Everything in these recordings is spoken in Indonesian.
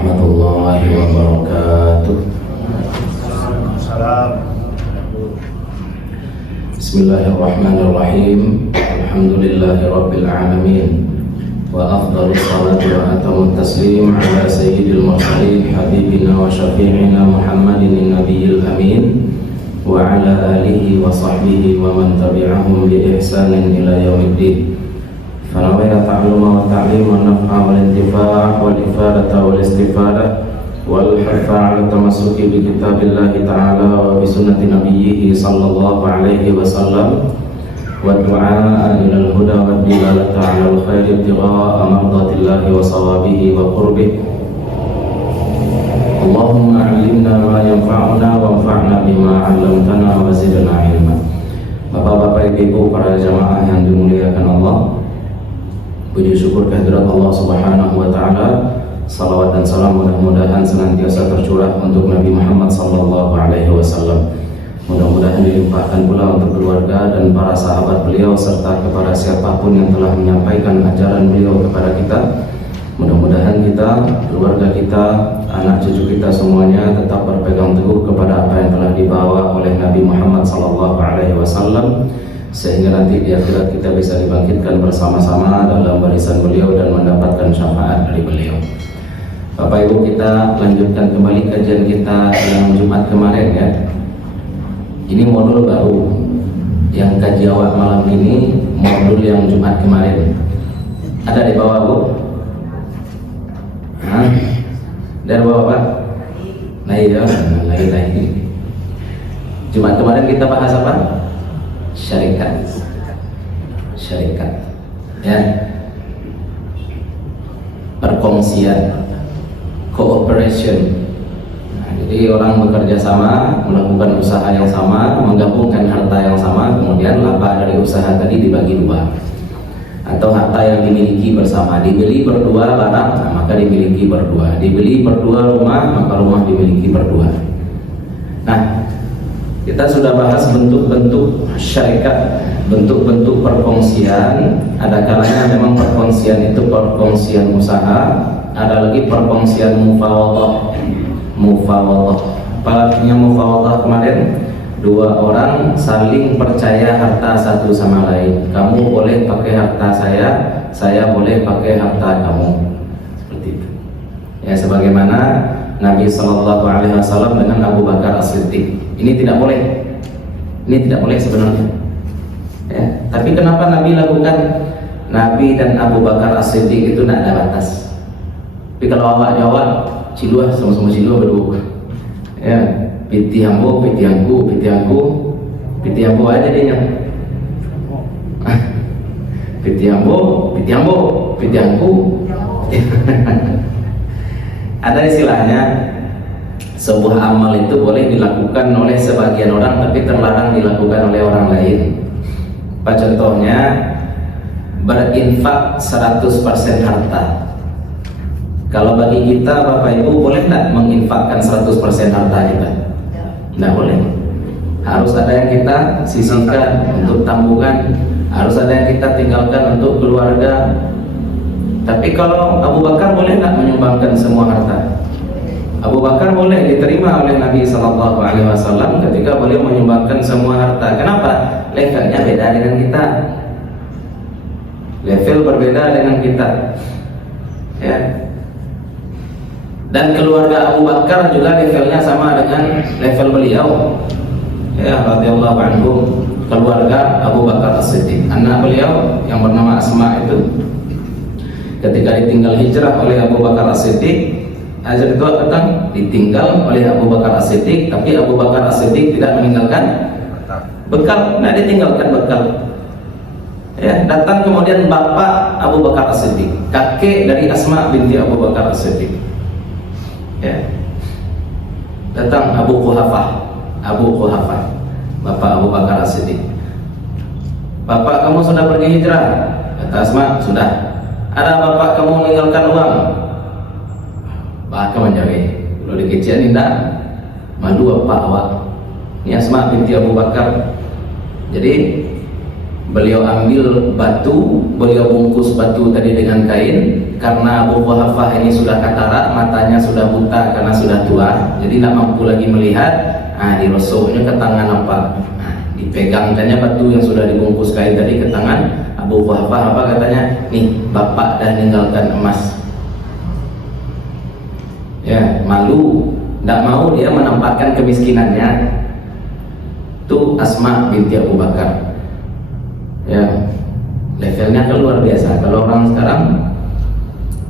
warahmatullahi wabarakatuh. Bismillahirrahmanirrahim. Alhamdulillahi rabbil alamin. Wa afdhalus salatu wa atamut taslim ala sayyidil mursalin habibina wa syafi'ina Muhammadin nabiyil amin wa ala alihi wa sahbihi wa man tabi'ahum bi ihsanin ila yaumiddin. فنوينا التعلم والتعليم والنفع والانتفاع والإفادة والاستفادة والحث على التمسك بكتاب الله تعالى وبسنة نبيه صلى الله عليه وسلم والدعاء إلى الهدى والدلالة على الخير ابتغاء مرضات الله وصوابه وقربه. اللهم علمنا ما ينفعنا وانفعنا بما علمتنا وزدنا علما. Bapak-bapak, ibu, para jamaah yang dimuliakan Allah, puji syukur kehadirat Allah Subhanahu wa taala. Salawat dan salam mudah-mudahan senantiasa tercurah untuk Nabi Muhammad sallallahu alaihi wasallam. Mudah-mudahan dilimpahkan pula untuk keluarga dan para sahabat beliau serta kepada siapapun yang telah menyampaikan ajaran beliau kepada kita. Mudah-mudahan kita, keluarga kita, anak cucu kita semuanya tetap berpegang teguh kepada apa yang telah dibawa oleh Nabi Muhammad sallallahu alaihi wasallam, sehingga nanti di akhirat kita bisa dibangkitkan bersama-sama dalam barisan beliau dan mendapatkan syafaat dari beliau. Bapak Ibu, kita lanjutkan kembali kajian kita yang Jumat kemarin ya. Ini modul baru yang kaji awal malam ini, modul yang Jumat kemarin. Ada di bawah Bu? Hah? Dari bawah Pak? Nah iya, lain. Jumat kemarin kita bahas apa? Syarikat ya, perkongsian, cooperation. Nah, jadi orang bekerja sama, melakukan usaha yang sama, menggabungkan harta yang sama, kemudian laba dari usaha tadi dibagi dua, atau harta yang dimiliki bersama, dibeli berdua barang, nah, maka dimiliki berdua, dibeli berdua rumah, maka rumah dimiliki berdua. Nah, kita sudah bahas bentuk-bentuk syarikat, bentuk-bentuk perkongsian. Ada kalanya memang perkongsian itu perkongsian usaha, ada lagi perkongsian mufawadah. Apa artinya mufawadah kemarin? Dua orang saling percaya harta satu sama lain. Kamu boleh pakai harta saya boleh pakai harta kamu. Seperti itu. Ya, sebagaimana Nabi Shallallahu Alaihi Wasallam dengan Abu Bakar As-Siddiq. Ini tidak boleh sebenarnya. Ya, tapi kenapa Nabi lakukan? Nabi dan Abu Bakar As-Siddiq itu tidak ada batas. Tapi kalau awak jawab, ciluah sama-sama ciluah berdua. Ya, piti ambo aja dia. Piti ambo. Ada istilahnya, sebuah amal itu boleh dilakukan oleh sebagian orang tapi terlarang dilakukan oleh orang lain. Apa contohnya? Berinfak 100% harta. Kalau bagi kita Bapak Ibu, boleh tidak menginfakkan 100% harta kita? Tidak boleh. Harus ada yang kita sisihkan untuk tabungan, harus ada yang kita tinggalkan untuk keluarga. Tapi kalau Abu Bakar boleh tidak menyumbangkan semua harta? Abu Bakar boleh diterima oleh Nabi Sallallahu Alaihi Wasallam ketika beliau menyumbangkan semua harta. Kenapa? Levelnya beda dengan kita. Level berbeda dengan kita. Ya. Dan keluarga Abu Bakar juga levelnya sama dengan level beliau. Ya, radhiyallahu anhu. Keluarga Abu Bakar As-Siddiq. Anak beliau yang bernama Asma itu, ketika ditinggal hijrah oleh Abu Bakar As-Siddiq, Azab itu datang ditinggal oleh Abu Bakar As-Siddiq, tapi Abu Bakar As-Siddiq tidak meninggalkan bekal, tidak ditinggalkan bekal. Ya, datang kemudian bapak Abu Bakar As-Siddiq, kakek dari Asma binti Abu Bakar As-Siddiq. Ya. Datang Abu Quhafah, bapak Abu Bakar As-Siddiq. Bapak kamu sudah pergi hijrah? Kata Asma, sudah. Ada bapak kamu meninggalkan uang? Bahkan menjawab, kalau dikecian tidak malu apa awak. Ini Asma binti Abu Bakar. Jadi beliau ambil batu, beliau bungkus batu tadi dengan kain, karena Abu Quhafah ini sudah katarak, matanya sudah buta karena sudah tua, jadi tidak mampu lagi melihat. Dirosoknya ke tangan apa? Dipegangkannya batu yang sudah dibungkus kain tadi ke tangan Abu Quhafah. Apa katanya? Nih, bapak dah ninggalkan emas. Ya, malu, tidak mau dia menampakkan kemiskinannya. Itu Asma binti Abu Bakar. Ya, levelnya kan luar biasa. Kalau orang sekarang,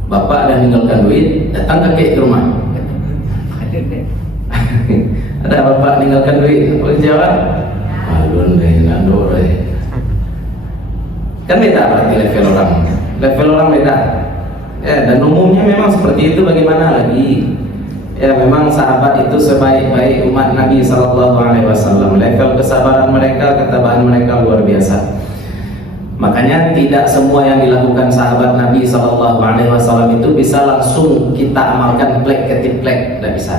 bapak dah ninggalkan duit, datang kakek ke rumah. Ada bapak ninggalkan duit, boleh jawab? Alun deh, nado deh. Kan beda berarti level orang. Level orang beda. Ya, dan umumnya memang seperti itu. Bagaimana lagi? Ya, memang sahabat itu sebaik-baik umat Nabi SAW. Level kesabaran mereka, ketabahan mereka luar biasa. Makanya tidak semua yang dilakukan sahabat Nabi SAW itu bisa langsung kita amalkan plek ketip plek, tidak bisa.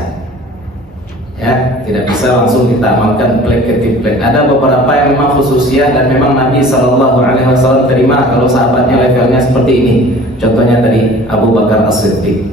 Ya, tidak bisa langsung kita amalkan plek ketip plek. Ada beberapa yang memang khususiyah dan memang Nabi SAW terima kalau sahabatnya levelnya seperti ini. Contohnya tadi Abu Bakar As-Siddiq.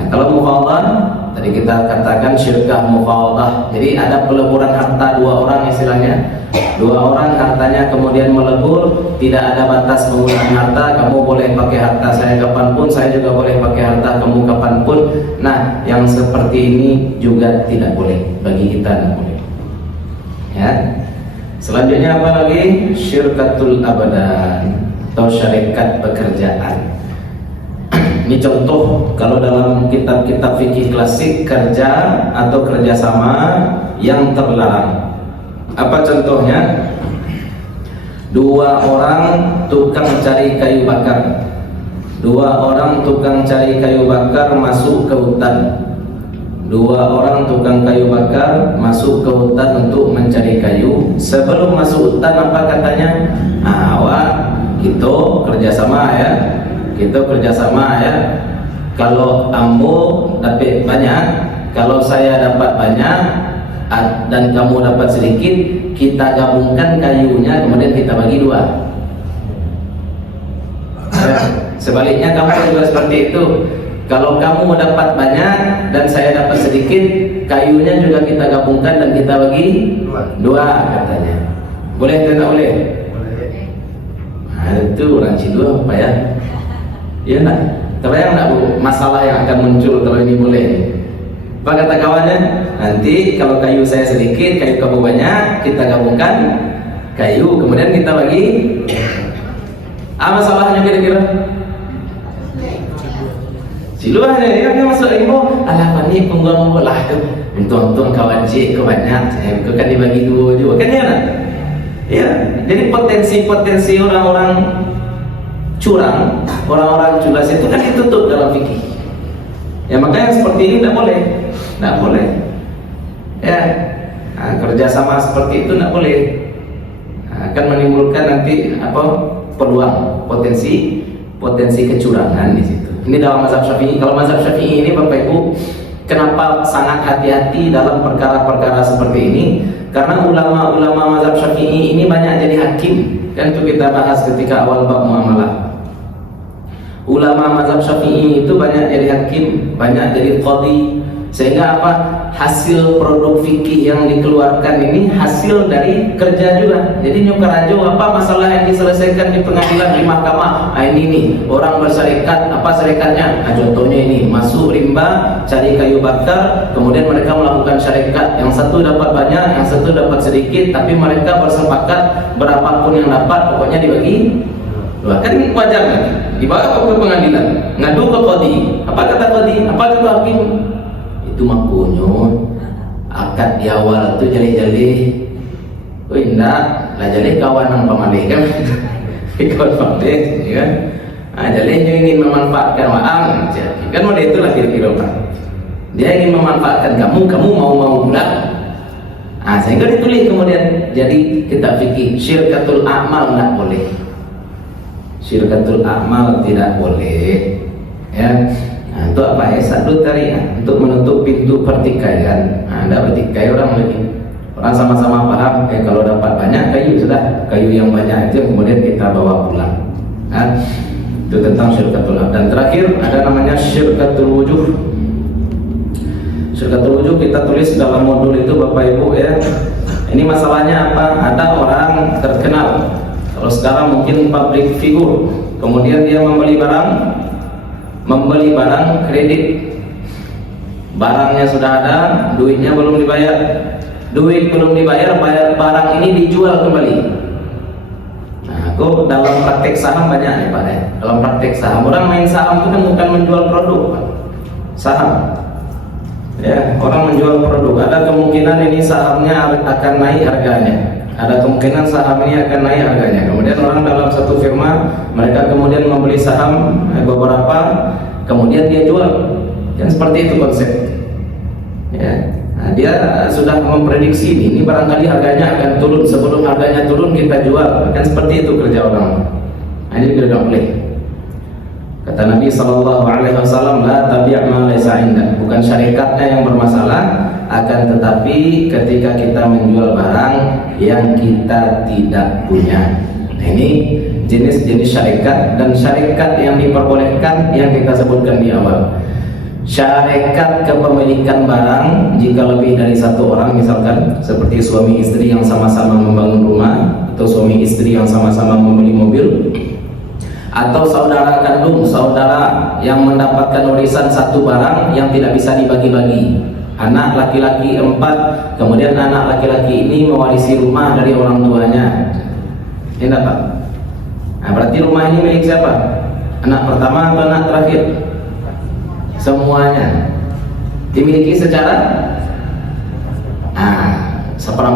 Nah, kalau mufawwadah tadi kita katakan syirkah mufawwadah. Jadi ada peleburan harta dua orang istilahnya. Dua orang hartanya kemudian melebur, tidak ada batas penggunaan harta. Kamu boleh pakai harta saya kapanpun, saya juga boleh pakai harta kamu kapanpun. Nah, yang seperti ini juga tidak boleh, bagi kita tidak boleh. Ya. Selanjutnya apa lagi? Syirkatul abadan atau syarikat pekerjaan. Ini contoh kalau dalam kitab-kitab fikih klasik, kerja atau kerjasama yang terlarang. Apa contohnya? Dua orang tukang cari kayu bakar. Dua orang tukang cari kayu bakar masuk ke hutan. Dua orang tukang kayu bakar masuk ke hutan untuk mencari kayu. Sebelum masuk hutan apa katanya? Awak itu kerjasama ya. Kita kerjasama ya. Kalau ambo dapat banyak, kalau saya dapat banyak dan kamu dapat sedikit, kita gabungkan kayunya kemudian kita bagi dua. Ya, sebaliknya kamu juga seperti itu. Kalau kamu dapat banyak dan saya dapat sedikit, kayunya juga kita gabungkan dan kita bagi dua katanya. Boleh atau tidak boleh? Nah, itu orang Cidua apa ya? Iya nak, terbayang nak masalah yang akan muncul kalau ini boleh. Apa kata kawannya? Nanti kalau kayu saya sedikit, kayu kamu banyak, kita gabungkan kayu, kemudian kita bagi. Apa masalahnya kira-kira? Siluan ya, dia masuk ilmu. Alah pani pengguang bola tu. Untung-untung kawan cik kau banyak, saya kan dibagi dua juga kan ya nak? Ya, jadi potensi-potensi orang-orang curang, orang-orang culas itu kan ditutup dalam fikih. Ya makanya seperti ini tidak boleh, tidak boleh. Ya, nah, kerjasama seperti itu tidak boleh. Nah, akan menimbulkan nanti apa peluang, potensi kecurangan di situ. Ini dalam mazhab Syafi'i. Kalau mazhab Syafi'i ini Bapak Ibu, kenapa sangat hati-hati dalam perkara-perkara seperti ini? Karena ulama-ulama mazhab Syafi'i ini banyak jadi hakim. Kan itu kita bahas ketika awal bab muamalah. Ulama mazhab Syafi'i itu banyak jadi hakim, banyak jadi qadhi. Sehingga apa? Hasil produk fikih yang dikeluarkan ini hasil dari kerja juga. Jadi nyukarajo apa masalah yang diselesaikan di pengadilan di mahkamah. Ini nih orang berserikat, apa serikatnya? Contohnya ini masuk rimba, cari kayu bakar, kemudian mereka melakukan syarikat. Yang satu dapat banyak, yang satu dapat sedikit, tapi mereka bersepakat berapapun yang dapat, pokoknya dibagi. Kan wajar kan? Dibawa ke pengadilan, ngadu ke qadhi. Apa kata qadhi? Apa kata hakim? Itu makunyo akad di awal itu jali-jali. Oh indah, lah jali kawan yang pamalih kan? Kawan pamalih, kan? Jali ingin memanfaatkan waang, kan model itulah kira-kira Pak. Dia ingin memanfaatkan kamu mau pula. Sehingga ditulis kemudian jadi kitab fikih syirkatul a'mal tidak boleh. Syirkatul a'mal tidak boleh. Ya. Nah, untuk apa ya? Satu tadi untuk menutup pintu pertikaian. Ada pertikai orang lagi. Orang sama-sama paham. Kalau dapat banyak kayu sudah, kayu yang banyak itu kemudian kita bawa pulang. Itu tentang syirkatul hal. Dan terakhir ada namanya syirkatul wujuh. Syirkatul wujuh kita tulis dalam modul itu Bapak Ibu ya. Ini masalahnya apa? Ada orang terkenal, kalau sekarang mungkin public figure, kemudian dia membeli barang kredit. Barangnya sudah ada, duitnya belum dibayar. Duit belum dibayar, barang ini dijual kembali. Nah, kok dalam praktek saham banyak nih Pak ya. Dalam praktek saham, orang main saham itu kan bukan menjual produk, Pak. Saham. Ya, orang menjual produk. Ada kemungkinan ini sahamnya akan naik harganya. Ada kemungkinan saham ini akan naik harganya. Kemudian orang dalam satu firma, mereka kemudian membeli saham beberapa, kemudian dia jual. Kan seperti itu konsep. Ya. Nah, dia sudah memprediksi ini barangkali harganya akan turun, sebelum harganya turun kita jual. Kan seperti itu kerja orang. Nah, ini tidak boleh. Kata Nabi SAW, la tabi' ma laysa indak. Bukan syariatnya yang bermasalah, akan tetapi ketika kita menjual barang yang kita tidak punya. Nah, ini jenis-jenis syarikat, dan syarikat yang diperbolehkan yang kita sebutkan di awal. Syarikat kepemilikan barang jika lebih dari satu orang, misalkan seperti suami istri yang sama-sama membangun rumah, atau suami istri yang sama-sama membeli mobil, atau saudara kandung, saudara yang mendapatkan warisan satu barang yang tidak bisa dibagi-bagi. Anak laki-laki 4, kemudian anak laki-laki ini mewarisi rumah dari orang tuanya. Ini dapat. Nah, berarti rumah ini milik siapa? Anak pertama atau anak terakhir? Semuanya dimiliki secara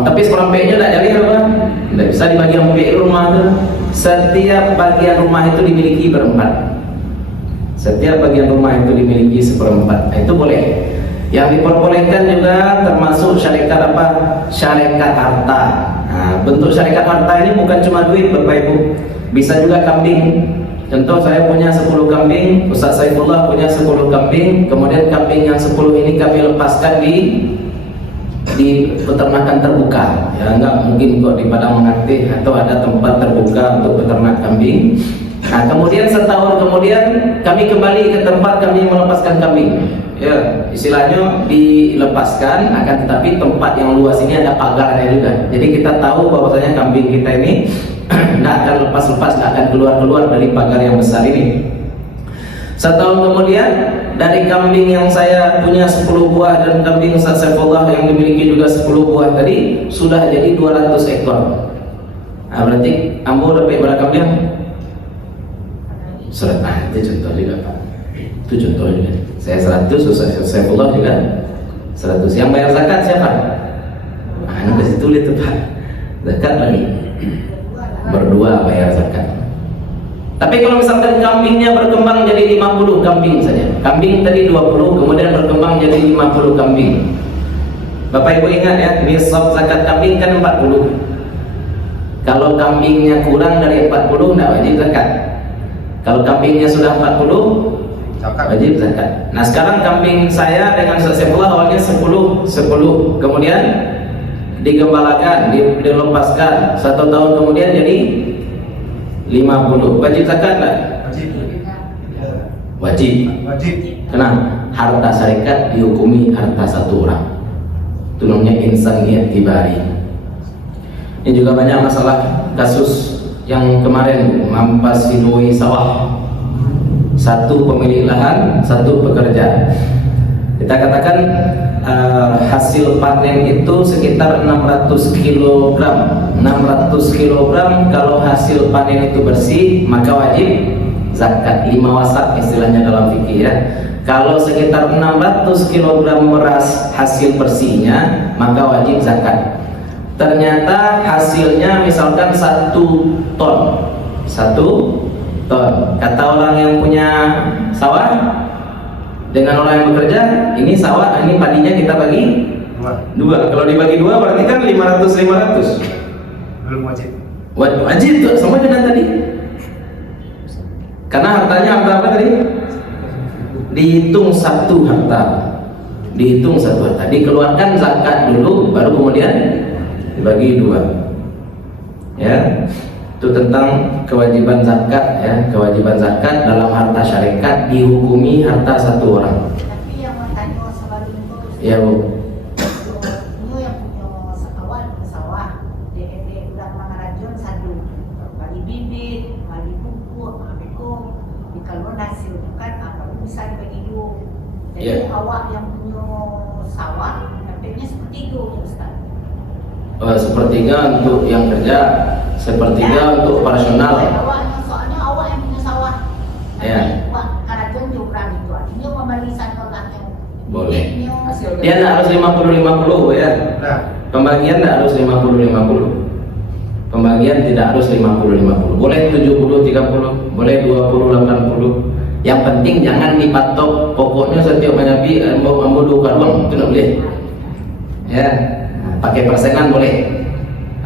tapi seperempatnya tidak jadi apa? Tidak bisa dibagi empat rumah itu. Setiap bagian rumah itu dimiliki berempat. Setiap bagian rumah itu dimiliki seperempat. Itu boleh. Yang diperbolehkan juga termasuk syarikat apa? Syarikat harta. Nah, bentuk syarikat harta ini bukan cuma duit Bapak Ibu, bisa juga kambing. Contoh, saya punya 10 kambing, Ustaz Saifullah punya 10 kambing, kemudian kambing yang 10 ini kami lepaskan di peternakan terbuka. Ya, enggak mungkin kok di padang mengatih atau ada tempat terbuka untuk peternak kambing. Nah, kemudian setahun kemudian kami kembali ke tempat kami melepaskan kambing. Ya, istilahnya dilepaskan, akan tetapi tempat yang luas ini ada pagarnya juga. Jadi kita tahu bahwasanya kambing kita ini tidak akan lepas-lepas, tidak akan keluar-keluar dari pagar yang besar ini. Setahun kemudian, dari kambing yang saya punya 10 buah dan kambing Ustaz Saifullah yang dimiliki juga 10 buah tadi, sudah jadi 200 ekor. Nah, berarti ambo dapat berapa kambing? 100. Itu contoh juga Pak. Itu contoh juga. Saya 100, Ustaz Saifullah juga 100. Yang bayar zakat siapa? Nah, ini kasih tulis tuh Pak. Zakat lagi. Berdua bayar zakat. Tapi kalau misalkan kambingnya berkembang jadi 50 kambing saja. Kambing tadi 20, kemudian berkembang jadi 50 kambing. Bapak Ibu ingat ya, nisab zakat kambing kan 40. Kalau kambingnya kurang dari 40 tidak wajib zakat. Kalau kambingnya sudah 40 wajib zakat. Nah, sekarang kambing saya dengan Saifullah awalnya 10, kemudian digembalakan, dilepaskan, 1 tahun kemudian jadi 50. Wajib zakat tak? Wajib. Kenapa? Harta syarikat dihukumi harta satu orang. Itu namanya insaniyat tibari. Ini juga banyak masalah kasus yang kemarin mampas sinui sawah. Satu pemilik lahan, satu pekerja. Kita katakan hasil panen itu sekitar 600 kg. 600 kg kalau hasil panen itu bersih, maka wajib zakat 5 wasak istilahnya dalam fikih ya. Kalau sekitar 600 kg beras hasil bersihnya, maka wajib zakat. Ternyata hasilnya misalkan 1 ton. 1 ton. Kata orang yang punya sawah dengan orang yang bekerja, ini sawah, ini padinya kita bagi 2. Kalau dibagi 2 berarti kan 500. Belum wajib. Wajib tuh, sama dengan tadi. Karena hartanya harta apa tadi? Dihitung 1 harta. Dihitung 1 harta. Dikeluarkan zakat dulu, baru kemudian dibagi 2. Ya. Itu tentang kewajiban zakat ya. Kewajiban zakat dalam harta syarikat dihukumi harta satu orang. Tapi yang bertanya sebelum itu, Ya Bu. Ini yang punya sekawan sawah, DND udah mengarajun satu, kali bibit, kali pupuk, bekong, di kalau hasil bukan apa bisa dibagi dua. Jadi awak yang punya sawah, dapatnya sepertiga Ustaz. Sepertiga untuk yang kerja, sepertiga untuk operasional. Soalnya awak yang punya sawah. Ya. Karajun juga itu artinya pembalisan orang yang Boleh. Dia tidak harus 50-50 ya. Pembagian tidak harus 50-50. Pembagian tidak harus 50-50. Boleh 70-30, boleh 20-80. Yang penting jangan dipatok. Pokoknya setiap menyapi ambo 2 karung itu tidak boleh. Ya. Pakai persenan boleh.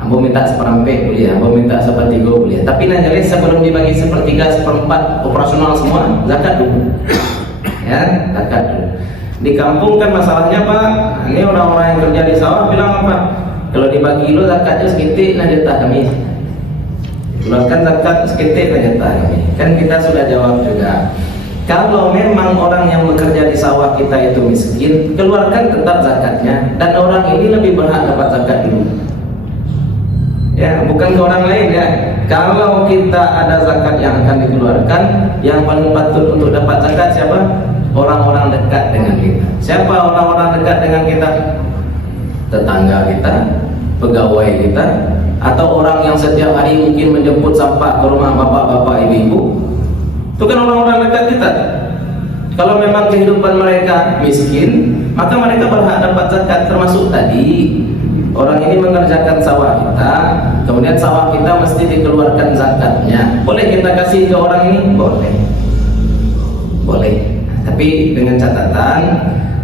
Ambo minta seperempat boleh, ambo minta sepertiga boleh. Tapi nanti sebelum dibagi sepertiga, seperempat operasional semua, zakat dulu. Ya, zakat dulu. Di kampung kan masalahnya Pak, ini orang-orang yang kerja di sawah bilang apa? Kalau dibagi lo zakatnya sekitik, nah jatah kami. Keluarkan zakat sekitik, nah jatah kami. Kan kita sudah jawab juga. Kalau memang orang yang bekerja di sawah kita itu miskin, keluarkan tetap zakatnya. Dan orang ini lebih berhak dapat zakat dulu. Ya, bukan ke orang lain ya. Kalau kita ada zakat yang akan dikeluarkan, yang paling patut untuk dapat zakat siapa? Orang-orang dekat dengan kita. Siapa orang-orang dekat dengan kita? Tetangga kita, pegawai kita, atau orang yang setiap hari mungkin menjemput sampah ke rumah bapak-bapak, ibu-ibu. Itu kan orang-orang dekat kita. Kalau memang kehidupan mereka miskin, maka mereka berhak dapat zakat. Termasuk tadi orang ini mengerjakan sawah kita, kemudian sawah kita mesti dikeluarkan zakatnya. Boleh kita kasih ke orang ini? Boleh. Boleh. Tapi dengan catatan,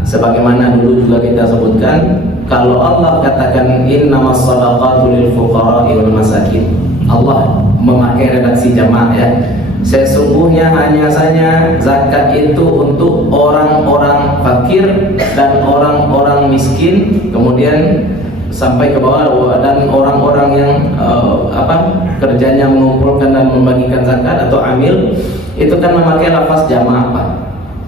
sebagaimana dulu juga kita sebutkan, kalau Allah katakan innamas shadaqatu lil fuqara'i wal masakin, Allah memakai redaksi jamak ya. Sesungguhnya hanya saja zakat itu untuk orang-orang fakir dan orang-orang miskin, kemudian sampai ke bawah, dan orang-orang yang kerjanya mengumpulkan dan membagikan zakat atau amil, itu kan memakai lafaz jamak Pak.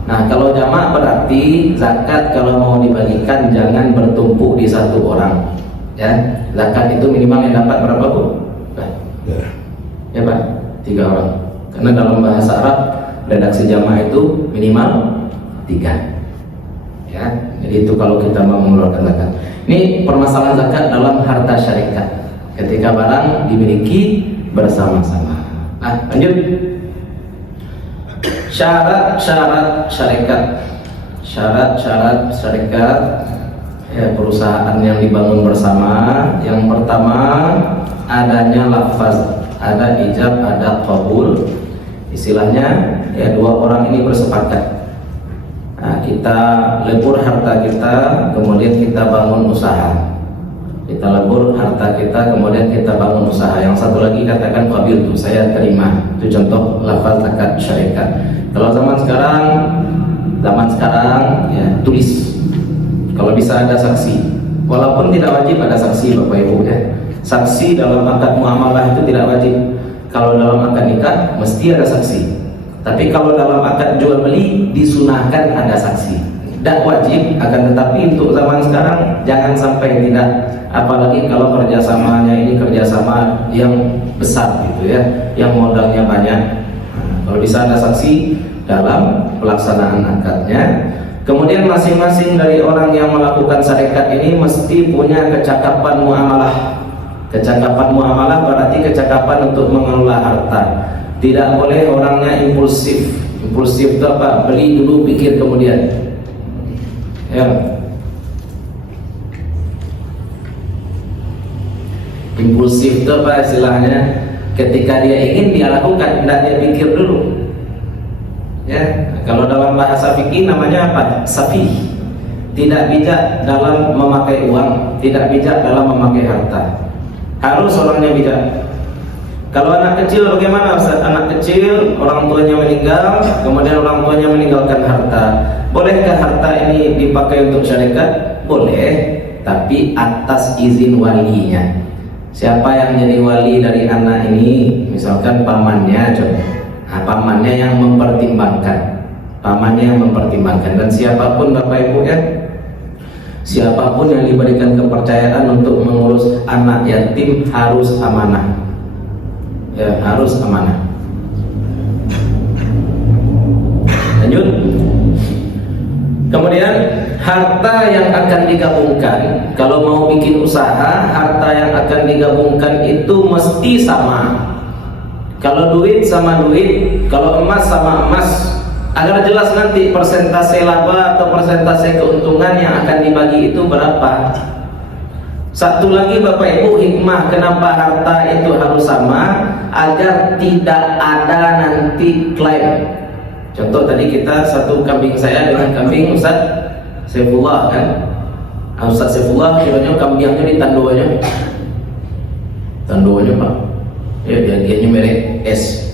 Nah, kalau jamak berarti zakat kalau mau dibagikan jangan bertumpuk di satu orang. Ya, zakat itu minimal yang dapat berapa Bu? Ya Pak, 3 orang. Karena dalam bahasa Arab redaksi jamak itu minimal 3. Ya, jadi itu kalau kita mau mengeluarkan zakat. Ini permasalahan zakat dalam harta syarikat. Ketika barang dimiliki bersama-sama. Nah, lanjut. Syarat-syarat syarikat. Syarat-syarat syarikat ya, perusahaan yang dibangun bersama. Yang pertama adanya lafaz, ada ijab, ada qabul. Istilahnya ya, 2 orang ini bersepakat. Nah, kita lebur harta kita, kemudian kita bangun usaha. Kita lebur harta kita, kemudian kita bangun usaha. Yang satu lagi katakan qabiltu, saya terima. Itu contoh lafaz zakat syarikat. Kalau zaman sekarang ya tulis. Kalau bisa ada saksi. Walaupun tidak wajib ada saksi Bapak Ibu ya. Saksi dalam akad muamalah itu tidak wajib. Kalau dalam akad nikah mesti ada saksi. Tapi kalau dalam akad jual beli disunahkan ada saksi. Tidak wajib, akan tetapi untuk zaman sekarang jangan sampai tidak. Apalagi kalau kerjasamanya ini kerjasama yang besar gitu ya, yang modalnya banyak. Kalau bisa ada saksi dalam pelaksanaan akadnya. Kemudian masing-masing dari orang yang melakukan syarikat ini mesti punya kecakapan muamalah. Kecakapan muamalah berarti kecakapan untuk mengelola harta. Tidak boleh orangnya impulsif. Impulsif itu apa? Beli dulu, pikir kemudian. Ya. Impulsif itu apa istilahnya? Ketika dia ingin dia lakukan, tidak dia pikir dulu. Ya, kalau dalam bahasa fikih namanya apa? Safih. Tidak bijak dalam memakai uang, tidak bijak dalam memakai harta. Harus orangnya bijak. Kalau anak kecil bagaimana Ustaz? Anak kecil orang tuanya meninggal, kemudian orang tuanya meninggalkan harta. Bolehkah harta ini dipakai untuk syarikat? Boleh, tapi atas izin walinya. Siapa yang jadi wali dari anak ini? Misalkan pamannya, coba. Nah, pamannya yang mempertimbangkan. Pamannya yang mempertimbangkan. Dan siapapun Bapak Ibu ya, siapapun yang diberikan kepercayaan untuk mengurus anak yatim harus amanah. Ya, harus amanah. Lanjut. Kemudian harta yang akan digabungkan, kalau mau bikin usaha, harta yang akan digabungkan itu mesti sama. Kalau duit sama duit, kalau emas sama emas, agar jelas nanti persentase laba atau persentase keuntungan yang akan dibagi itu berapa. Satu lagi Bapak Ibu, hikmah kenapa harta itu harus sama, agar tidak ada nanti klaim. Contoh tadi kita satu kambing saya dengan kambing Ustaz Saifullah kan. Ustaz Saifullah kiranya kambingnya di tandonya. Tandonya Pak. Ya dia merek S.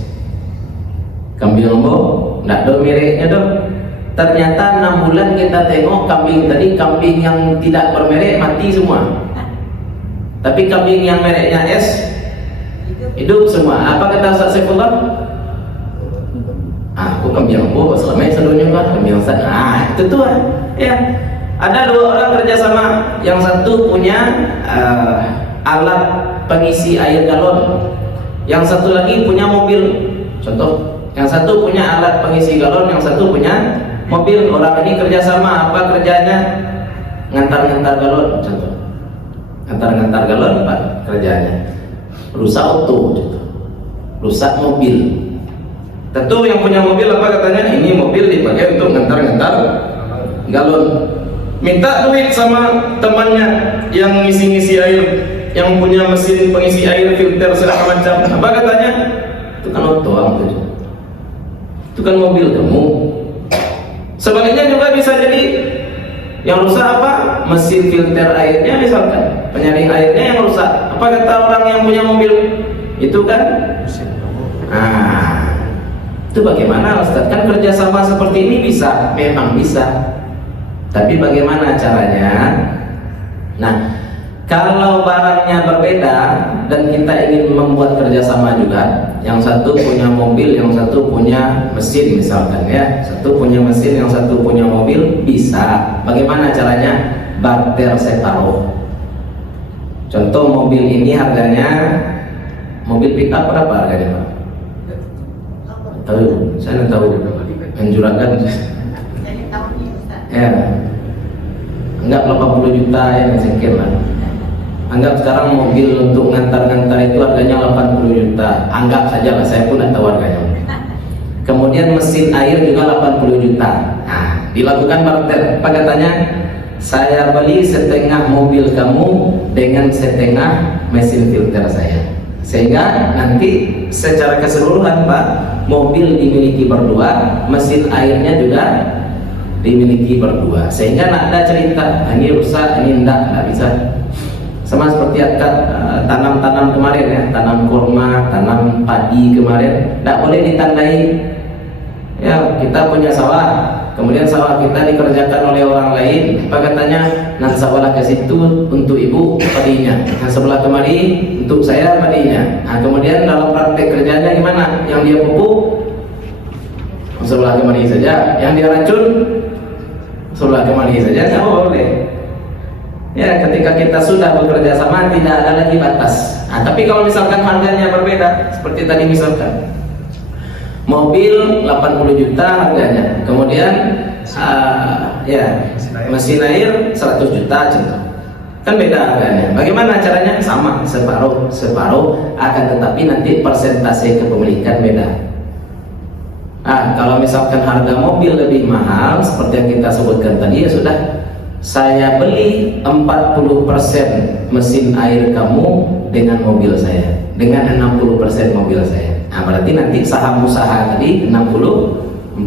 Kambing lombo enggak ada mereknya dong. Ternyata 6 bulan kita tengok kambing tadi, kambing yang tidak bermerek mati semua. Tapi kambing yang mereknya S hidup semua. Apa kata Ustaz Saifullah? Aku kambing lombo selama ini seluruhnya Pak, kambing Ustaz. Itu tuh ya. Ada 2 orang kerjasama, yang satu punya alat pengisi air galon, yang satu lagi punya mobil. Contoh, yang satu punya alat pengisi galon, yang satu punya mobil. Orang ini kerjasama, apa kerjanya? Ngantar-ngantar galon. Contoh, ngantar-ngantar galon Pak kerjanya. Rusak auto, contoh. Rusak mobil. Tentu yang punya mobil apa katanya? Ini mobil dipakai untuk ngantar-ngantar galon. Minta duit sama temannya yang ngisi-ngisi air, yang punya mesin pengisi air, filter segala macam. Apa katanya? Itu kan auto, itu kan mobil kamu. Sebaliknya juga bisa jadi yang rusak apa? Mesin filter airnya misalkan, penyaring airnya yang rusak. Apa kata orang yang punya mobil? Itu kan itu bagaimana Ustaz? Kan kerjasama seperti ini bisa, memang bisa. Tapi bagaimana caranya? Nah, kalau barangnya berbeda dan kita ingin membuat kerjasama juga, yang satu punya mobil, yang satu punya mesin misalkan ya, satu punya mesin, yang satu punya mobil, bisa. Bagaimana caranya? Barter separuh. Contoh mobil ini harganya, mobil pick up berapa harganya Pak? Tahu, saya tahu. Juragan. Jadi tahun ini Ustaz. Ya. Anggap 80 juta ya, singkir lah. Anggap sekarang mobil untuk ngantar-ngantar itu harganya 80 juta. Anggap saja lah, saya pun tidak tahu harganya. Kemudian mesin air juga 80 juta. Nah, dilakukan barter. Apa katanya? Saya beli setengah mobil kamu dengan setengah mesin filter saya. Sehingga nanti secara keseluruhan Pak, mobil dimiliki berdua, mesin airnya juga dimiliki berdua. Sehingga tidak ada cerita ini rusak, ini tidak bisa. Sama seperti akad tanam-tanam kemarin ya, tanam kurma, tanam padi kemarin, tidak boleh ditandai. Ya, kita punya sawah, kemudian sawah kita dikerjakan oleh orang lain. Apa katanya? Nah, sawah ke situ untuk ibu padinya, nah sebelah kemari untuk saya padinya. Nah, kemudian dalam praktek kerjanya gimana? Yang dia pupuk sebelah kemari saja, yang dia racun sebelah kemari saja, nggak boleh. Ya, ketika kita sudah bekerja sama tidak ada lagi batas. Nah, tapi kalau misalkan harganya berbeda, seperti tadi misalkan mobil 80 juta harganya, kemudian mesin air 100 juta contoh. Kan beda harganya. Bagaimana caranya? Sama, separuh akan tetapi nanti persentase kepemilikan beda. Kalau misalkan harga mobil lebih mahal seperti yang kita sebutkan tadi, ya sudah, saya beli 40% mesin air kamu dengan mobil saya, dengan 60% mobil saya. Nah, berarti nanti saham usaha tadi 60-40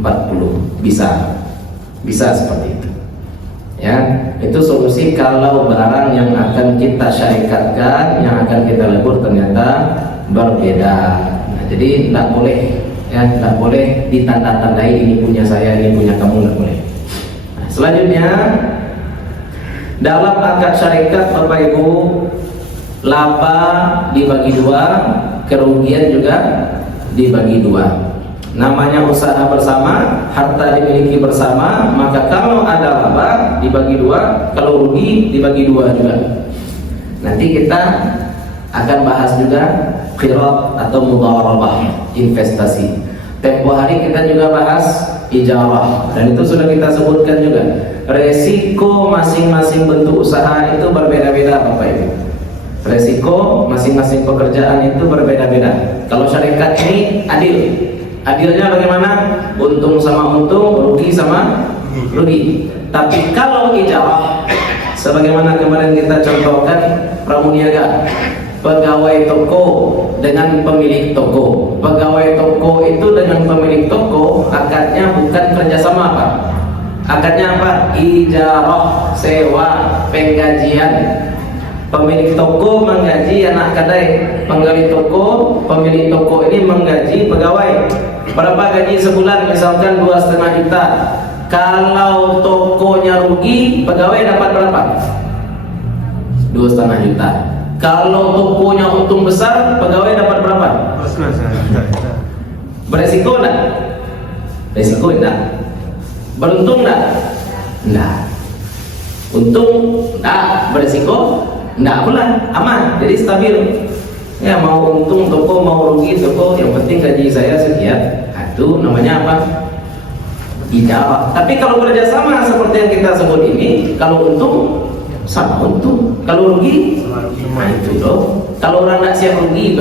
bisa seperti itu. Ya, itu solusi kalau barang yang akan kita syarikatkan, yang akan kita lebur ternyata berbeda. Nah, jadi tidak boleh ditanda-tandai ini punya saya, ini punya kamu, tidak boleh. Nah, selanjutnya dalam akad syarikat Bapak Ibu, laba dibagi dua, kerugian juga dibagi dua. Namanya usaha bersama, harta dimiliki bersama, maka kalau ada laba dibagi dua, kalau rugi dibagi dua juga. Nanti kita akan bahas juga qirat atau mudharabah, investasi. Tempo hari kita juga bahas ijarah, dan itu sudah kita sebutkan juga. Resiko masing-masing bentuk usaha itu berbeda-beda Bapak Ibu. Resiko masing-masing pekerjaan itu berbeda-beda. Kalau syarikat ini adil. Adilnya bagaimana? Untung sama untung, rugi sama rugi. Tapi kalau ijarah, sebagaimana kemarin kita contohkan pramuniaga, pegawai toko dengan pemilik toko. Pegawai toko itu dengan pemilik toko, akadnya bukan kerjasama apa? Akadnya apa? Ijarah, sewa, penggajian. Pemilik toko menggaji anak kedai, pemilik toko ini menggaji pegawai. Berapa gaji sebulan? Misalkan 2,5 juta. Kalau tokonya rugi, pegawai dapat berapa? 2,5 juta. Kalau tokonya untung besar, pegawai dapat berapa? Beresiko enggak? Resiko enggak? Beruntung enggak? Enggak. Untung enggak, beresiko enggak pula, aman, jadi stabil. Ya mau untung toko, mau rugi toko, yang penting gaji saya sekian. Itu namanya apa? Ijarah. Tapi kalau kerjasama seperti yang kita sebut ini, kalau untung sama untung, kalau rugi nah itu loh. Kalau orang tidak siap rugi,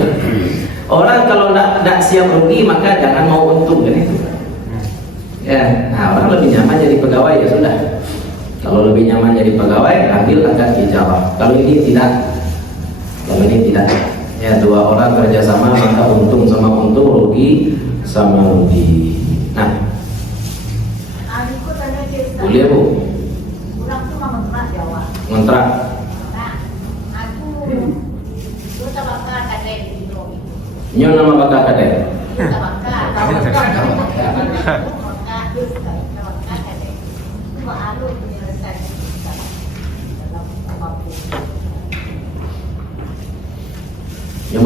orang kalau tidak siap rugi maka jangan mau untung kan itu. Ya, nah orang lebih nyaman jadi pegawai ya sudah. Kalau lebih nyaman jadi pegawai, ambil akad ijarah. Kalau ini tidak, ya dua orang kerjasama maka untung sama untung, rugi sama rugi. Nah, boleh Bu? Orang tuh nggak ngontrak Jawa. Ngontrak. Nah, aku tak bakal kadek di Indo. Nyo nama bakal kadek. Tak bakal. Yang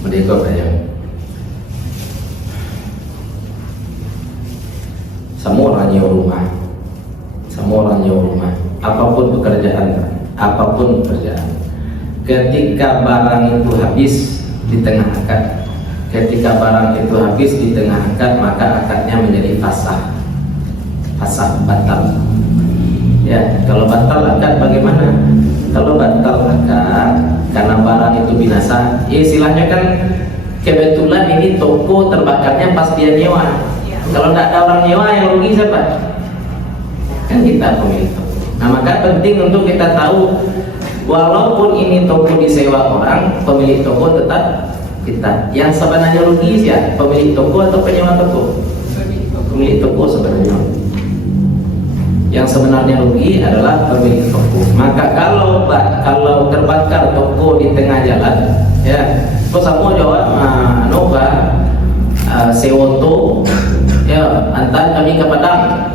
merdeka saja. Semua orang nyewa rumah, apapun pekerjaan, ketika barang itu habis di tengah akad, maka akadnya menjadi fasah batal. Ya, kalau batal akad bagaimana? Kalau batal akad karena barang itu binasa, ya istilahnya kan kebetulan ini toko terbakarnya pas dia nyewa. Kalau tidak ada orang nyewa, yang rugi siapa? Kan kita pemilik toko. Nah maka penting untuk kita tahu, walaupun ini toko disewa orang, pemilik toko tetap kita. Yang sebenarnya rugi siapa? Pemilik toko atau penyewa toko? Pemilik toko sebenarnya. Yang sebenarnya rugi adalah pemilik toko. Maka kalau terbakar toko di tengah jalan, ya, kok sama jawab, sewoto, ya, antar kami ke Padang,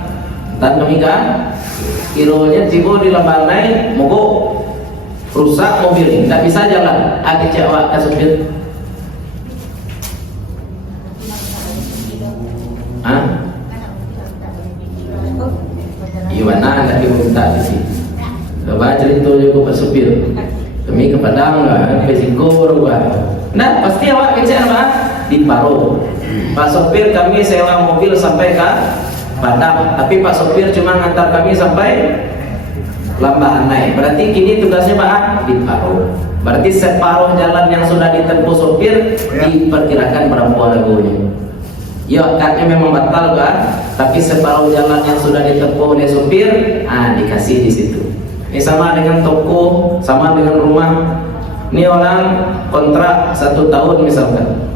antar kami ke kilonya tiba di Lambanai, mogok, rusak mobil, tidak bisa jalan, ada cewek ke supir. Gimana anda diminta di sini? Coba cerita juga Pak supir. Kami ke Padang, pesiko berubah. Nah pasti awak kecil di Paro. Pak sopir kami sewa mobil sampai ke Padang, tapi Pak sopir cuma ngantar kami sampai Lambanai. Berarti kini tugasnya Pak di Paro. Berarti separuh jalan yang sudah ditempuh sopir diperkirakan berapa lagunya. Ya akadnya memang batal kan, tapi separuh jalan yang sudah ditempuh oleh supir, dikasih di situ. Ini sama dengan toko, sama dengan rumah. Ini orang kontrak 1 tahun misalkan.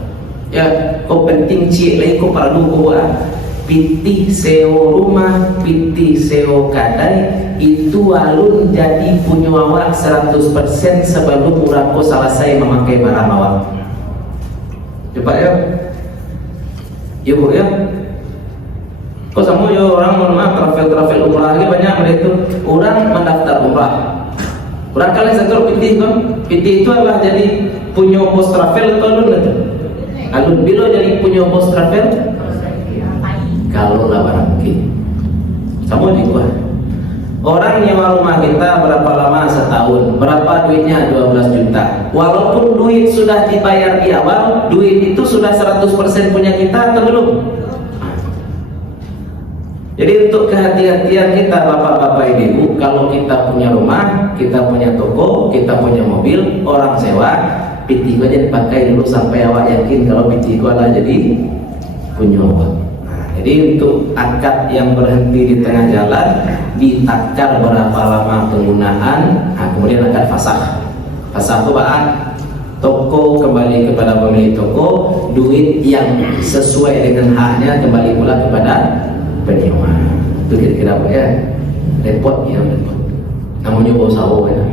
Ya, kok penting cik lagi kok perlu buat piti sewa rumah, piti sewa kadai itu alun jadi punya awak 100% sebelum orang ko selesai memakai barang awak. Coba ya. Ya Bu ya. Kok sama ya orang mohon maaf travel umrah lagi banyak mereka itu orang mendaftar umrah. Barangkali satu pitih kan, pitih itu adalah jadi punya bos travel atau alun itu. Alun bilo jadi punya bos travel. Kalau lah barangkali, sama juga. Orang nyewa rumah kita berapa lama? Setahun. Berapa duitnya? 12 juta. Walaupun duit sudah dibayar di awal, duit itu sudah 100% punya kita atau belum? Jadi untuk kehati-hatian kita bapak-bapak ibu, kalau kita punya rumah, kita punya toko, kita punya mobil, orang sewa, pitiku aja dipakai dulu sampai awak yakin kalau pitiku adalah jadi punya awak. Jadi untuk akad yang berhenti di tengah jalan ditakar berapa lama penggunaan, kemudian akad fasakh. Fasakh itu toko kembali kepada pemilik toko, duit yang sesuai dengan haknya kembali pula kepada penyewa. Itu kira-kira apa ya? Repot ya, repot. Namanya bau sawo ya,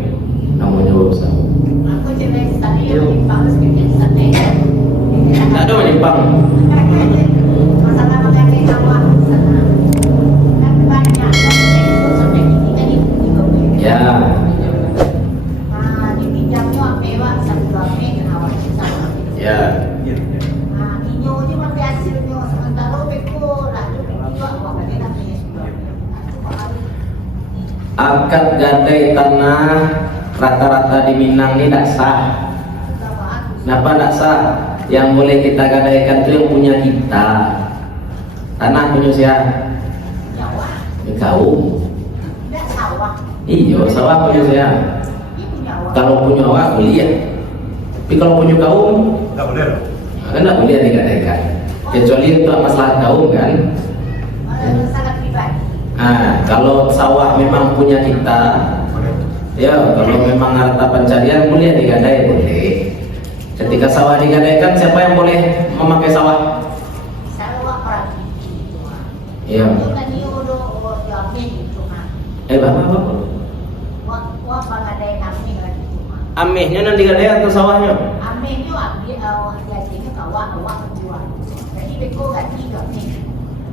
namanya bau sawo. Aku jenis tadi yang menyimpang sedikit tadi. Tidak ada menyimpang. Masalah mengenai sawah sana. Kan banyak sampai ini kan itu. Ya. Nah, dipinjamnya mewah satu kami awal sama. Ya. Nah, inyo je mampir hasilnya sementara beko lalu juga apa kita punya sudah. Akad gadai tanah rata-rata di Minang ini tidak sah. Kenapa tidak sah? Yang boleh kita gadaikan itu yang punya kita. Tanah punya siapa? Jawa. Kau. Tidak sawah. Iya, sawah punya siapa? Ini punya awak. Kalau punya awak boleh. Tapi kalau punya kaum, Nggak boleh. kan tidak boleh digadaikan. Kecuali untuk masalah kaum kan. Sangat pribadi. Kalau sawah memang punya kita, ya kalau memang harta pencarian boleh digadai, boleh. Ketika sawah digadaikan, siapa yang boleh memakai sawah? Sawah orang itu. Iya. Itu kan dia udah diambil itu mah. Bapak. Wah pengadai kami kan itu mah. Amehnya nanti digadai atau sawahnya? Ambil itu ambil gajinya awak menjual. Jadi beko gaji kami.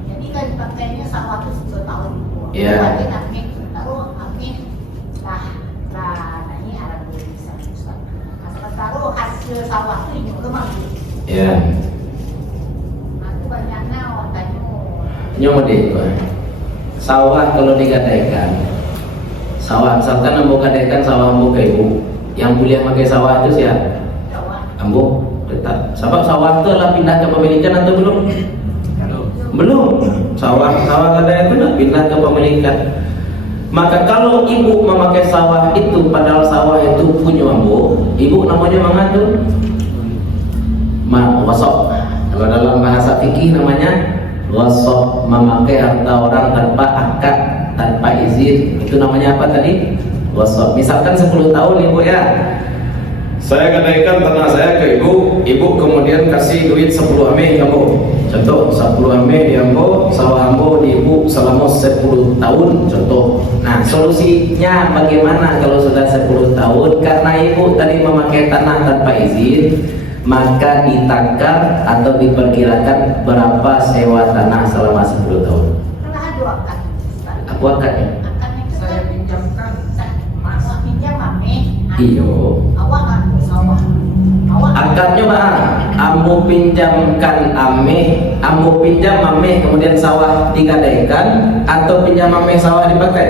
Jadi kan pakainya sawah itu 10 tahun itu. Iya. Jadi ambil taruh ambil lah ini arah bisa. Taruh hasil sawah itu ini lemah. Ya. Aku banyaknya orang tanya. Nyomode. Sawah kalau digadaikan, sawah misalkan ambo gadaikan sawah ambo ke ibu, yang boleh pakai sawah itu siapa? Jawa. Ambo tetap. Sebab sawah itu adalah pindah ke pemilikan atau belum? Belum. Sawah gadai itu nak pindah ke pemilikan. Maka kalau ibu memakai sawah itu, padahal sawah itu punya ambo, ibu namanya mengatur wasok. Kalau dalam bahasa fikih namanya wasok, memakai harta orang tanpa akad, tanpa izin. Itu namanya apa tadi? Wasok. Misalkan 10 tahun ibu ya, saya gadaikan tanah saya ke ibu, ibu kemudian kasih duit 10 ame kamu. Contoh 10 ame di ambo, sawah ambo di ibu selama 10 tahun contoh. Nah, solusinya bagaimana kalau sudah 10 tahun? Karena ibu tadi memakai tanah tanpa izin, maka ditakar atau diperkirakan berapa sewa tanah selama 10 tahun. Karena ada akad. Aku akadnya. Akadnya itu Saya pinjamkan. masa pinjam ame. Iyo. Awak kan sawah. Awak Akadnya bang, ambo pinjamkan ameh, ambo pinjam ameh, kemudian sawah digadaikan atau pinjam ameh sawah dipakai?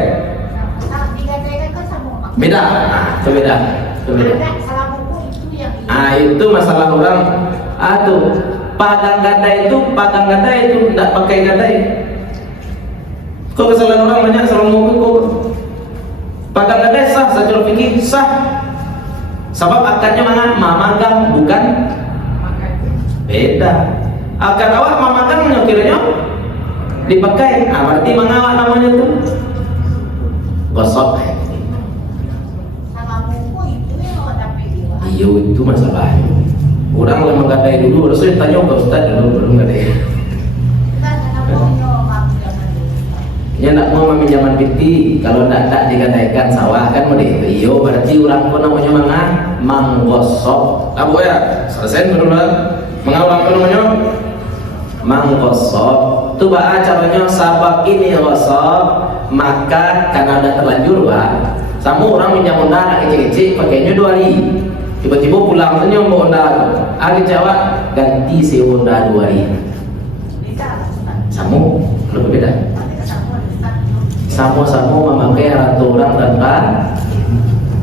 digadaikan kan sama mak. Beda. Itu beda. Itu beda. Ada salah buku itu yang Itu masalah orang. Pagang gadai itu tidak pakai gadai. Kok kesalahan orang banyak salah buku. Pagang gadai sah secara fikih sah. Sebab akadnya mana? Mamagang bukan beda. Akad awak mamagang kiranya dipakai. Berarti mengawak namanya itu gosok. sama buku itu yang awak dapat juga. Iya itu masalahnya. Orang lama gadai dulu, harusnya tanya ke Ustaz dulu belum gadai. Kita kenapa mak jangan dulu. Ya nak mau meminjaman piti, kalau tak digadaikan sawah kan mau itu. Iyo berarti orang pun namanya manggosok. Apa ya? Selesai dulu lah. Mengawal apa namanya? Manggosok. Itu bah caranya sabab ini gosok maka karena udah terlanjur Pak, sama orang minjam Honda anak kecil-kecil pakainya 2 hari, tiba-tiba pulang senyum bawa Honda, jawab ganti si Honda 2 hari. Bisa Ustaz. Sama, kalau berbeda. Nanti ketemu Ustaz. Sama-sama memakai harta orang tanpa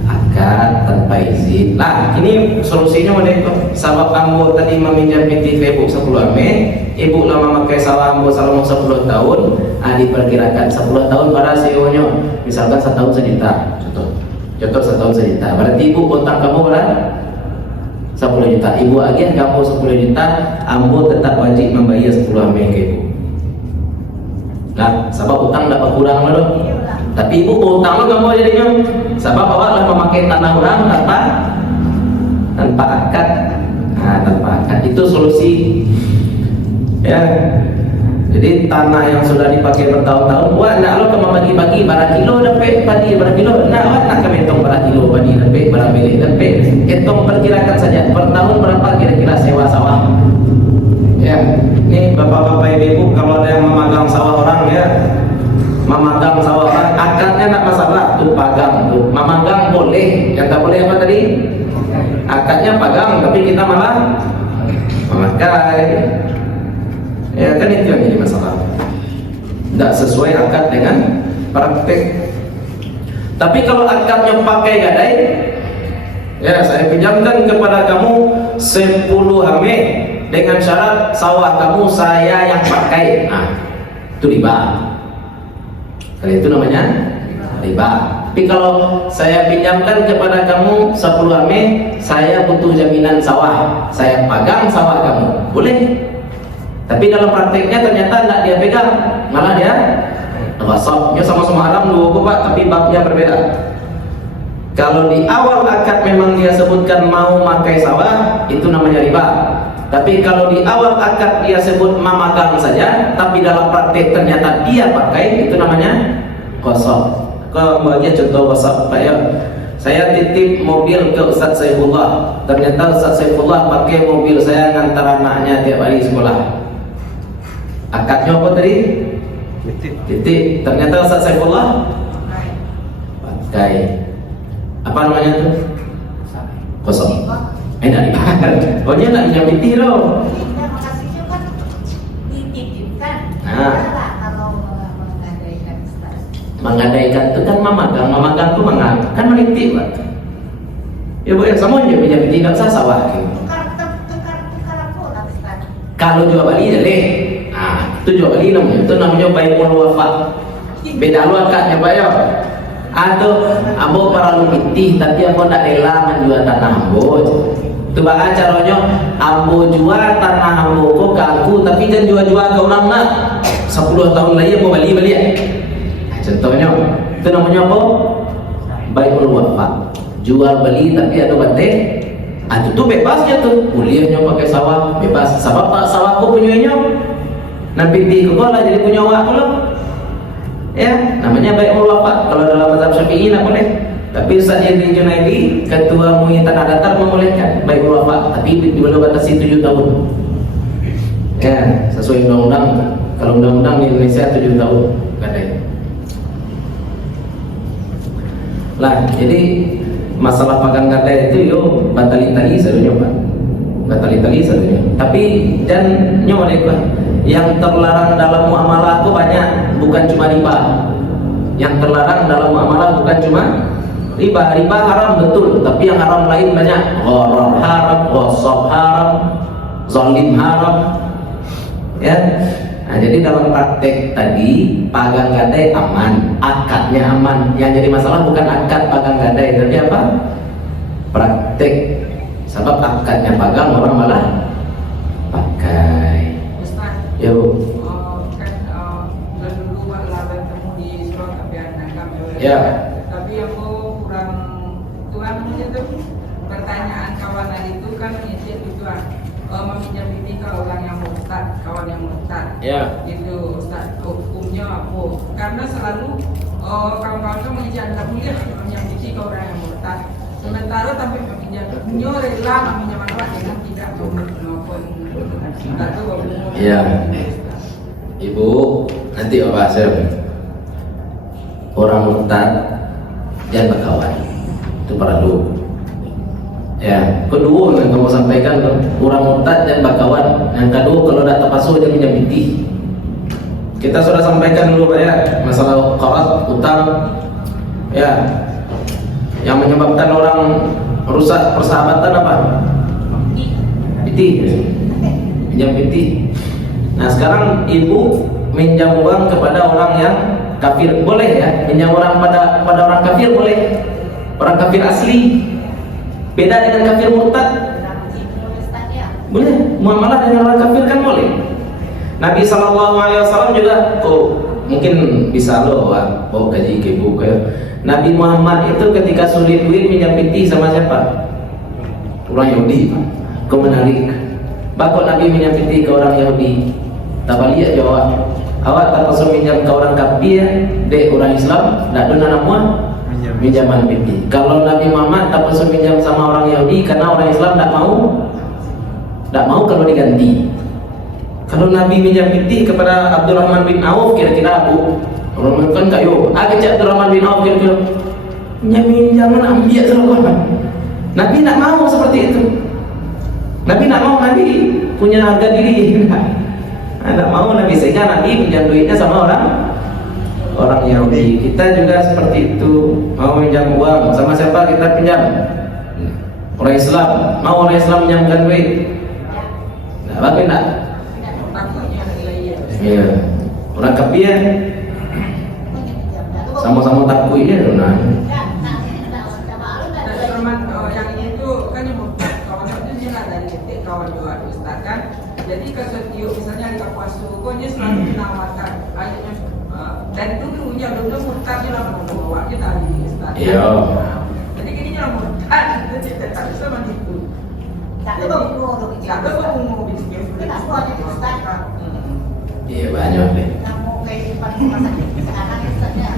akad, tanpa izin. Nah, ini solusinya mana itu? Sabab ambo tadi meminjam PT ke ibu 10 ame, ibu lama memakai sawah ambo selama 10 tahun, diperkirakan 10 tahun pada CEO-nya, misalkan 1 tahun 1 juta, contoh 1 tahun 1 juta. Berarti ibu utang kamu berapa? 10 juta. Ibu agen kamu 10 juta, ambo tetap wajib membayar 10 ame ke ibu. Nah, sebab utang dapat kurang malu. Tapi ibu utang lo kamu jadinya. Sebab awak lah memakai tanah orang tanpa akad. Nah, tanpa akad itu solusi. Ya. Jadi tanah yang sudah dipakai bertahun-tahun, wah nak lo kemana bagi-bagi barang kilo dapat padi barang kilo. Nah, wah nak kementong barang kilo padi dapat barang milik dapat. Hitung perkirakan saja per tahun berapa kira-kira sewa sawah. Ya, ini bapak-bapak ibu kalau ada yang memegang sawah orang ya, memegang sawah orang, akadnya nak masalah tuh pagang tuh, memegang boleh, yang tak boleh apa tadi? Akadnya pagang, tapi kita malah memakai. Ya kan itu yang jadi masalah. Tidak sesuai akad dengan praktek. Tapi kalau akadnya pakai gadai, ya saya pinjamkan kepada kamu 10 hame. Dengan syarat sawah kamu saya yang pakai. Nah, itu riba. Kalau itu namanya riba. Tapi kalau saya pinjamkan kepada kamu 10 ame, saya butuh jaminan sawah, saya pegang sawah kamu, boleh. Tapi dalam prakteknya ternyata tidak dia pegang, malah dia ghasab. Ya sama-sama haram dua Pak, tapi babnya berbeda. Kalau di awal akad memang dia sebutkan mau pakai sawah, itu namanya riba. Tapi kalau di awal akad dia sebut memagang saja, tapi dalam praktek ternyata dia pakai, itu namanya ghasab. Kemudian contoh ghasab, saya titip mobil ke Ustaz Saifullah, ternyata Ustaz Saifullah pakai mobil saya ngantar anaknya tiap hari sekolah. Akadnya apa tadi? Titip. Ternyata Ustaz Saifullah pakai apa namanya itu? Ghasab. Enak dibayar. Oh dia nak pinjam PT tau. Kita makasihnya kan dititipkan. Nah. Kalau menggadaikan Ustaz. Menggadaikan itu kan memagang itu kan menitip Pak. Ya Bu, sama aja pinjam PT tak usah sawah. Tukar apa Ustaz? Kalau jual beli boleh. Nah, itu jual beli namanya. Itu namanya bai'ul wafa. Beda lu akadnya Pak ya. Atau ambo para lumitih tapi ambo tak rela menjual tanah ambo. Itu bakal caranya ambo jual tanah ambo kok ke aku, tapi kan jual-jual ke orang nak 10 tahun lagi ambo beli ya. Contohnya itu namanya apa? Bai'ul wafa. Jual beli tapi ada batik. Itu tuh bebasnya tuh. Kuliahnya pakai sawah bebas. Sebab tak sawahku punyanya. Nanti di kepala jadi punya awak lo. Ya, namanya bai'ul wafa. Kalau dalam mazhab Syafi'i tak boleh. Tapi Ustaz Yadri Junaidi, ketua MUI Tanah Datar membolehkan bai'ul wafa, tapi belum batasi 7 tahun. Ya, sesuai undang-undang. Kalau undang-undang di Indonesia 7 tahun katanya. Lah, jadi masalah pagang kata itu yo batali-tali sebenarnya Pak. Batali-tali sebenarnya. Tapi dan nyawa Pak, yang terlarang dalam muamalah itu banyak, bukan cuma riba. Yang terlarang dalam muamalah bukan cuma riba. Riba haram betul, tapi yang haram lain banyak. Gharar haram, ghasab haram, zalim haram. Ya. Nah, jadi dalam praktek tadi pagang gadai aman, akadnya aman. Yang jadi masalah bukan akad pagang gadai, tapi apa? Praktek. Sebab akadnya pagang orang malah pakai. Ustaz, Ya Bu. kan dulu lah bertemu di Surat Kabian Nagam Ya. Tapi aku kurang Tuhan itu pertanyaan kawanan itu kan ngisi tujuan meminjam ini ke orang yang murtad, kawan yang murtad. Ya. Itu Ustaz, hukumnya apa? Karena selalu kawan-kawan itu mengisi anda mulia meminjam ini ke orang yang murtad. Sementara tapi meminjam rela meminjam manfaat dengan tidak maupun atau Iya. Ibu, nanti Bapak Hasyim. orang murtad jangan berkawan, itu perlu. Ya, kedua yang kamu sampaikan, orang murtad jangan berkawan. Yang kedua, kalau dah terpasuh dia menyakiti. Kita sudah sampaikan dulu Pak ya, masalah qarat, utang, ya, yang menyebabkan orang rusak persahabatan apa? Piti, pinjam piti. Nah sekarang ibu minjam uang kepada orang yang kafir boleh ya, minjam orang pada orang kafir boleh, orang kafir asli. Beda dengan kafir murtad. Boleh, muamalah dengan orang kafir kan boleh. Nabi SAW juga, mungkin bisa lo bawa kaji ke ibu ya. Nabi Muhammad itu ketika sulit duit minjam piti sama siapa? Orang Yahudi. Kau menarik. Bakal Nabi minjam piti ke orang Yahudi. Tak balik jawab. Awak tak pasal minjam ke orang kafir, dek orang Islam, tak ada nama minjaman piti. Kalau Nabi Muhammad tak pasal minjam sama orang Yahudi karena orang Islam tak mau kalau diganti. Kalau Nabi minjam piti kepada Abdurrahman bin Auf, kira-kira aku orang kan kayo, agak Abdurrahman bin Auf kira-kira minjaman ambil terus. Nabi tak mau seperti itu. Nabi tak mau, Nabi punya harga diri. Tak mau Nabi, sehingga Nabi pinjam duitnya sama orang Yahudi. Kita juga seperti itu, mau minjam uang sama siapa kita pinjam? Orang Islam, mau orang Islam minjamkan duit? Nah, bagaimana? Enggak? Iya. Orang kafir sama-sama takut ya, nah. Yang itu kan kawan satu jelas dari titik kawan dua Ustaz kan. Jadi kesetio misalnya di Kapuasu, pokoknya selalu menawarkan ayatnya dan dulunya murtad dalam membawa kita di Ustaz. Iya. Jadi kini yang murtad itu tidak bisa menipu. Tak ada mau bisnis. Iya banyak deh. Kamu kehidupan rumah sakit sekarang ya Ustaznya.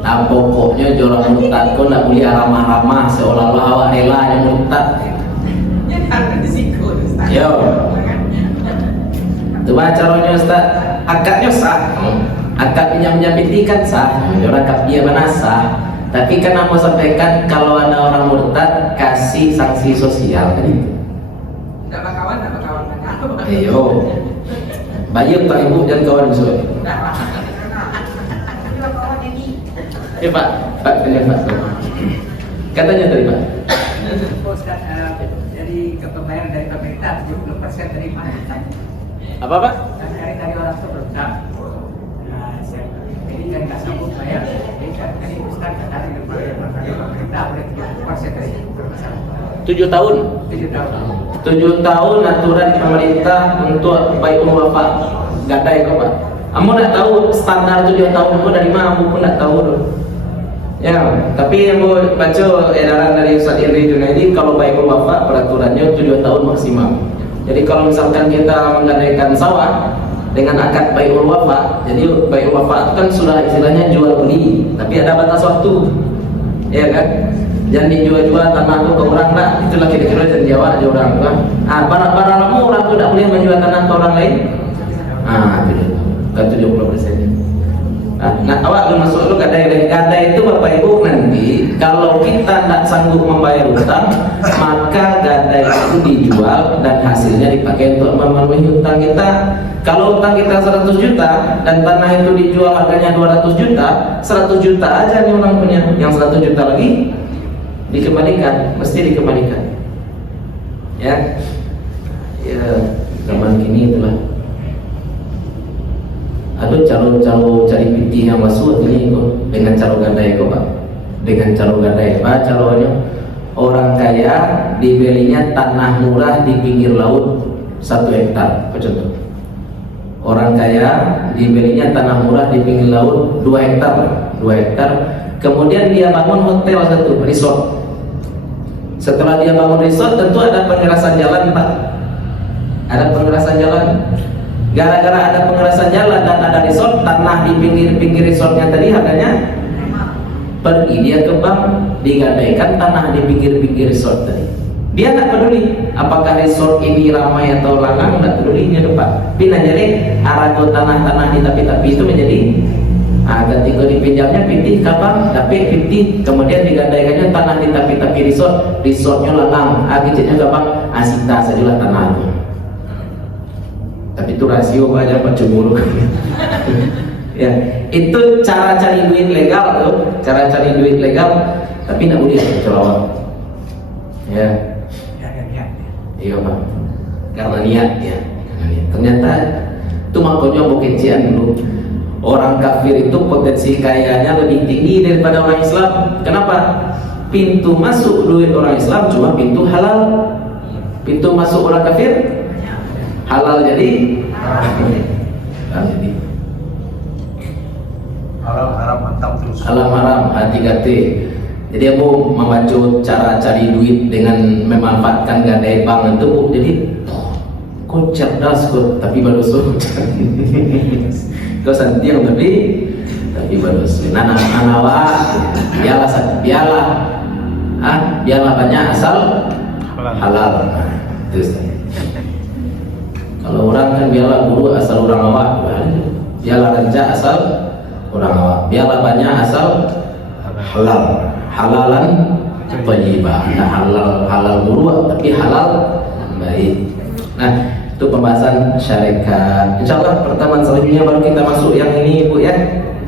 Nah pokoknya orang murtad kau nak boleh ramah-ramah seolah-olah awak rela yang murtad. Ya ada risiko Ustaz. Yo. Coba caranya Ustaz, akadnya sah. Akad pinjam piti kan sah. Orang akad dia mana sah. Tapi kan aku sampaikan kalau ada orang murtad kasih sanksi sosial kan itu. Tidak berkawan. Ayo. Bayar tak ibu dan kawan musuh. Pak, tanya Pak. Katanya tadi Pak. Jadi kepembayar dari pemerintah 70% dari mana? Apa Pak? Dari orang tua belum tahu. Jadi kan nggak sanggup bayar. Jadi kan Ustaz dari pemerintah boleh 70% dari bermasalah. 7 tahun. 7 tahun. 7 tahun aturan pemerintah untuk bai'ul wafa. Gadai kau Pak. Kamu nak tahu standar 7 tahun itu dari mana? Aku pun tak tahu dulu. Ya, tapi yang aku baca edaran dari Ustaz Irri Junaidi, kalau bai'ul wafa peraturannya 7 tahun maksimal. Jadi kalau misalkan kita menggadaikan sawah dengan akad bai'ul wafa, jadi bai'ul wafa itu kan sudah istilahnya jual beli, tapi ada batas waktu. Ya kan? Jangan dijual-jual tanah itu ke orang lah, itulah kira-kira janji awak aja orang kan. Barang-barang kamu orang tu tak boleh menjual tanah ke orang lain. Itu kan 70%. Nah, awak masuk lu gadai itu Bapak Ibu nanti kalau kita tak sanggup membayar hutang, maka gadai itu dijual dan hasilnya dipakai untuk memenuhi hutang kita. Kalau hutang kita 100 juta dan tanah itu dijual harganya 200 juta, 100 juta aja nih orang punya, yang 100 juta lagi dikembalikan, mesti dikembalikan. Ya, zaman kini itulah. Ada calo cari piti yang masuk ini kok dengan calo gadai kok Pak. Dengan calo gadai apa calonya? Orang kaya dibelinya tanah murah di pinggir laut 1 hektar, apa contoh? Orang kaya dibelinya tanah murah di pinggir laut 2 hektar, 2 hektar. Kemudian dia bangun hotel satu, resort. Setelah dia bangun resort tentu ada pengerasan jalan Pak. Ada pengerasan jalan. Gara-gara ada pengerasan jalan dan ada resort, tanah di pinggir resortnya tadi harganya pergi dia ke bank, digadaikan tanah di pinggir resort tadi. Dia tak peduli apakah resort ini ramai atau lanang, tak peduli dia depan. Pina jadi arago tanah-tanah di tepi-tepi itu menjadi ketika dipinjamnya pitih kapal, tapi pitih kemudian digandaikannya tanah di tepi-tepi resortnya lanang, kecilnya kapal asita sajalah tanah itu. Tapi itu rasio aja pencemburu. Ya, itu cara cari duit legal tuh, cara cari duit legal, tapi tidak boleh celawat. Ya. Iya Pak, karena niat ya. Ternyata itu makanya bukecian dulu. Orang kafir itu potensi kayanya lebih tinggi daripada orang Islam. Kenapa? Pintu masuk duit orang Islam cuma pintu halal. Pintu masuk orang kafir halal jadi haram mantap terus. haram hati-hati. Jadi aku membaca cara cari duit dengan memanfaatkan gadai bank itu, jadi kok cerdas kok, tapi baru suruh kau santiang tapi baru suruh nanawa biarlah banyak asal halal. Terus kalau orang kan biarlah guru asal orang awak, biarlah raja asal orang awak, biarlah banyak asal halal. Halalan thayyibah. Nah, halal dulu tapi halal baik. Nah, itu pembahasan syarikat. Insyaallah pertemuan selanjutnya baru kita masuk yang ini Bu ya.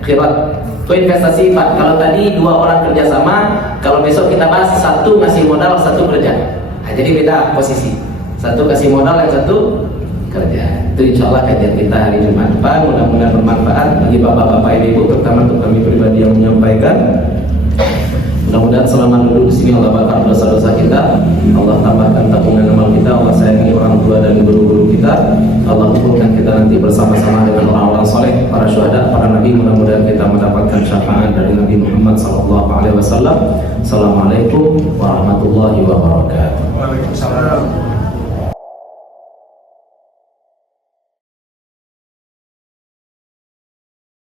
Khirat. Itu investasi Pak. Kalau tadi 2 orang kerjasama, kalau besok kita bahas 1 ngasih modal, 1 kerja. Nah, jadi beda posisi. 1 kasih modal, yang 1 kerja. Itu insyaallah kajian kita hari Jumat depan. Mudah-mudahan bermanfaat bagi bapak-bapak ibu, terutama untuk kami pribadi yang menyampaikan. Mudah-mudahan selama duduk di sini Allah bakar dosa-dosa kita, Allah tambahkan tabungan amal kita, Allah sayangi orang tua dan guru-guru kita, Allah kumpulkan kita nanti bersama-sama dengan orang-orang soleh, para syuhada, para nabi. Mudah-mudahan kita mendapatkan syafaat dari Nabi Muhammad SAW. Assalamualaikum warahmatullahi wabarakatuh. Waalaikumsalam.